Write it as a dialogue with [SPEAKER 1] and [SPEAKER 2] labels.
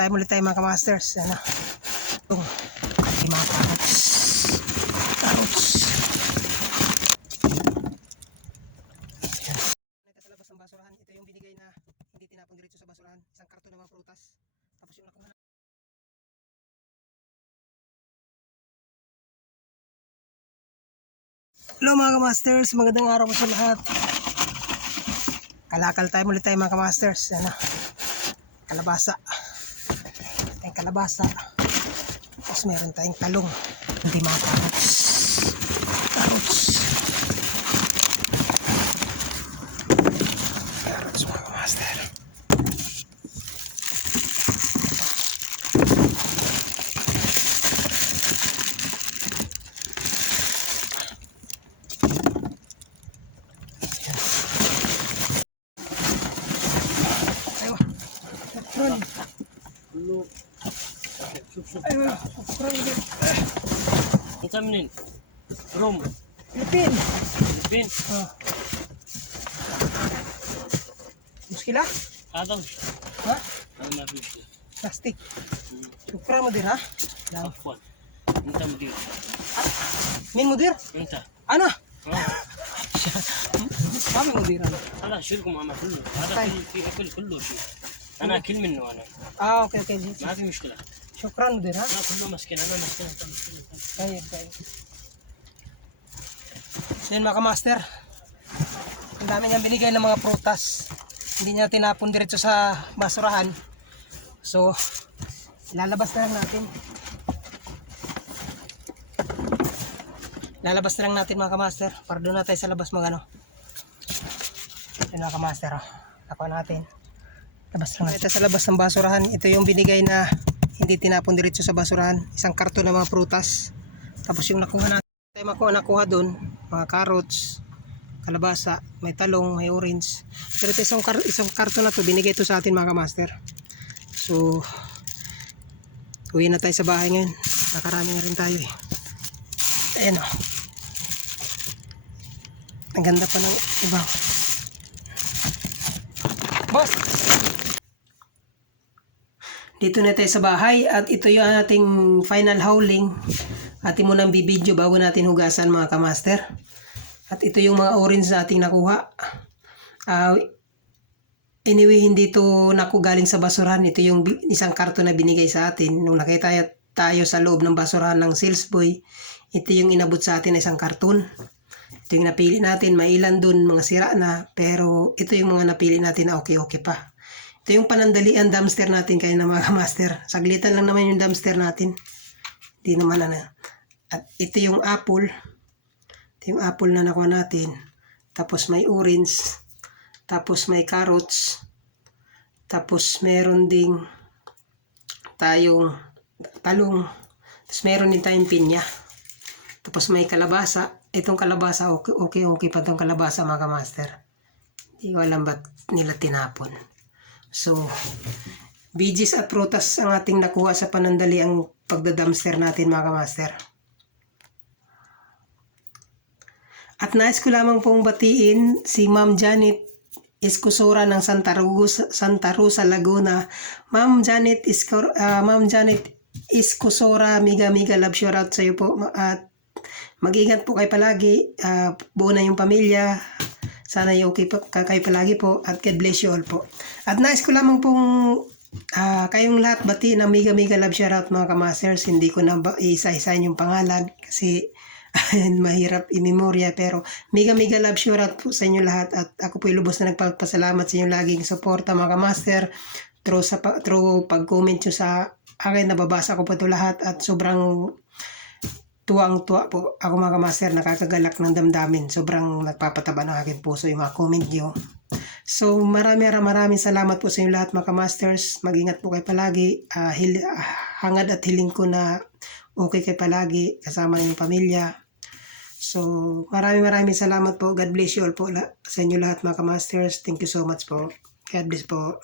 [SPEAKER 1] tayo muli tayo mga kamasters. Ano? Itong ating mga carrots. Carrots. Ayan. Ito sa labas ng basurahan. Ito yung binigay na hindi tinapon diretso sa basurahan. Isang karton ng mga prutas. Tapos yung nakuha na. Hello mga kamasters, magandang araw po sa lahat. Kalakal tayo muli tayo mga kamasters. Ano? Kalabasa. Kalabasa. Tapos meron tayong talong. Hindi mga
[SPEAKER 2] Unsa man Room.
[SPEAKER 1] Lipin.
[SPEAKER 2] Lipin.
[SPEAKER 1] Ah. Muskila?
[SPEAKER 2] Kadong.
[SPEAKER 1] Ha?
[SPEAKER 2] Ano
[SPEAKER 1] Plastic. Supra mo din ha? Lang.
[SPEAKER 2] Afwan. Unta mo din. Ano? Oh.
[SPEAKER 1] Min mo dir?
[SPEAKER 2] Unta.
[SPEAKER 1] Ana. Kami mo dir
[SPEAKER 2] ana. Ana shul ko
[SPEAKER 1] mama
[SPEAKER 2] kullu. Hada kullu kullu kullu. انا اكل منه انا
[SPEAKER 1] Ah, okay, okay.
[SPEAKER 2] ما في مشكله
[SPEAKER 1] Shukran mo din ha?
[SPEAKER 2] انا كله مسكين انا مسكين انت مسكين انت
[SPEAKER 1] Tayo, tayo. So yun mga kamaster. Ang dami niyang binigay ng mga prutas. Hindi niya tinapon diretso sa basurahan. So, lalabas na lang natin. Lalabas na lang natin mga kamaster. Para doon na tayo sa labas mag ano. Yun mga kamaster. Oh. Ako natin. Labas natin. Ito sa labas ng basurahan. Ito yung binigay na hindi tinapon diretso sa basurahan. Isang karton ng mga prutas. Tapos yung nakuha natin. Tayo makuha, nakuha doon. Mga carrots, kalabasa, may talong, may orange. Pero ito isang, kar- isang karton na to, binigay to sa atin mga kamaster. So, uwi na tayo sa bahay ngayon. Nakarami na rin tayo eh. Ayan o. Ang ganda pa ng iba. Boss! Dito na tayo sa bahay at ito yung ating final hauling. Atin mo nang bibidyo bago natin hugasan mga kamaster. At ito yung mga orange na ating nakuha. Ah, anyway, hindi to naku galing sa basurahan. Ito yung isang karton na binigay sa atin. Nung nakita tayo sa loob ng basurahan ng sales boy, ito yung inabot sa atin na isang karton. Ito yung napili natin. May ilan dun mga sira na. Pero ito yung mga napili natin na okay-okay pa. Ito yung panandalian dumpster natin kayo na mga master. Saglitan lang naman yung dumpster natin. Hindi naman ano. At ito yung apple. Ito yung apple na nakuha natin. Tapos may orange. Tapos may carrots. Tapos meron ding tayong talong. Tapos meron din tayong pinya. Tapos may kalabasa. Itong kalabasa, okay, okay, okay pa itong kalabasa mga master. Hindi ko alam ba't nila tinapon. So, Bigis at prutas ang ating nakuha sa panandali ang pagda-dumpster natin mga kamaster. At nais ko lamang pong batiin si Ma'am Janet Escusora ng Santa Rosa, Santa Rosa Laguna. Ma'am Janet Escor, ah, Ma'am Janet Escusora, miga miga love shout out sa iyo po at mag-ingat po kayo palagi. Ah, buo na yung pamilya. Sana ay okay po ka- kayo palagi po at God bless you all po. At nais ko lamang pong ah, kayong lahat bati ng Mega Mega Love Shoutout mga kamasters. Hindi ko na isa-isahin yung pangalan kasi mahirap i-memorya pero Mega Mega Love Shoutout po sa inyo lahat at ako po lubos na nagpapasalamat sa inyong laging suporta mga kamaster through, sa, through pag-comment nyo sa akin nababasa ko po ito lahat at sobrang tuwang-tuwa po ako mga kamaster nakakagalak ng damdamin. Sobrang nagpapataba ng aking puso yung mga comment nyo so marami maraming salamat po sa inyo lahat mga kamasters. Mag-ingat po kayo palagi. Ah, hil- ah, hangad at hiling ko na okay kayo palagi kasama ng pamilya. So maraming maraming salamat po. God bless you all po la- sa inyo lahat mga kamasters. Thank you so much po. God bless po